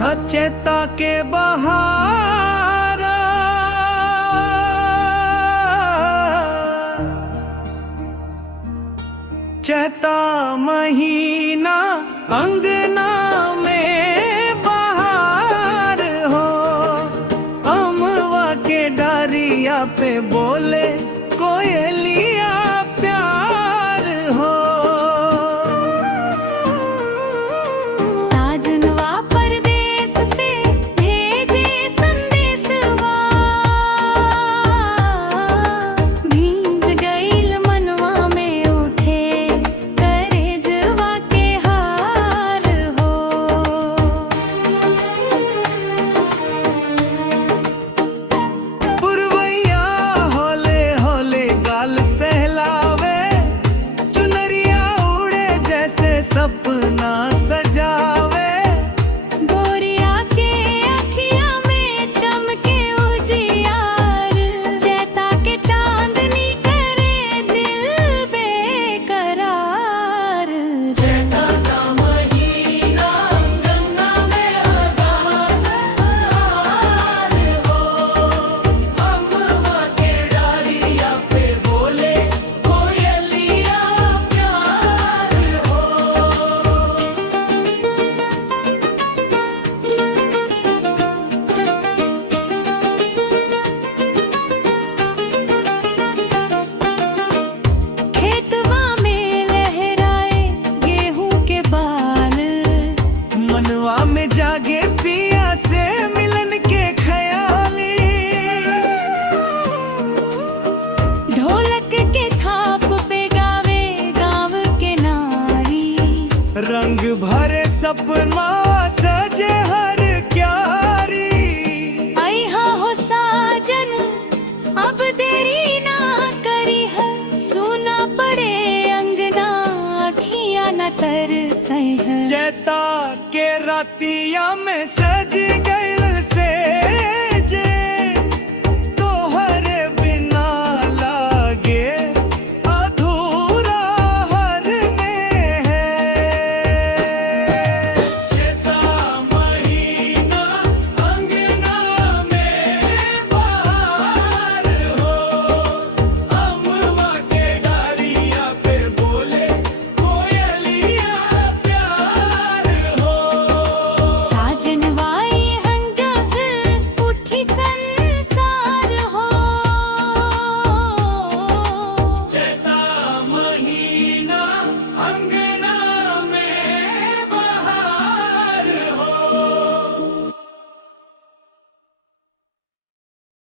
सचेता के बहार चैता महीना अंगना में बहार हो। अमवा के डारिया पे बोले कोयलिया प्यार हो। साजनवा परदेस से भेजे संदेशवा, भींज गईल मनवा में उठे करेजवा के हार हो। पुरवैया होले होले गाल सहलावे, चुनरिया उड़े जैसे सपना सजावे। गोरिया के अखियां में चमके उजियार, चैता के चांदनी करे दिल बेकरार। चैता का महीना गंगा में बहार हो। अमवा के डारिया पे बोले कोयलिया प्यार हो। खेतवा में लहराए गेहूं के बाल, मनवा में जागे पिया से मिलन के ख्याली। ढोलक के थाप पे गावे गाँव के नारी। रंग भरे सपना सजे हर क्यारी। अइहा हो साजन अब देरी ना करी है, सुना पड़े अंगना अखियां न तरसै है। चैता के रातिया में सज गई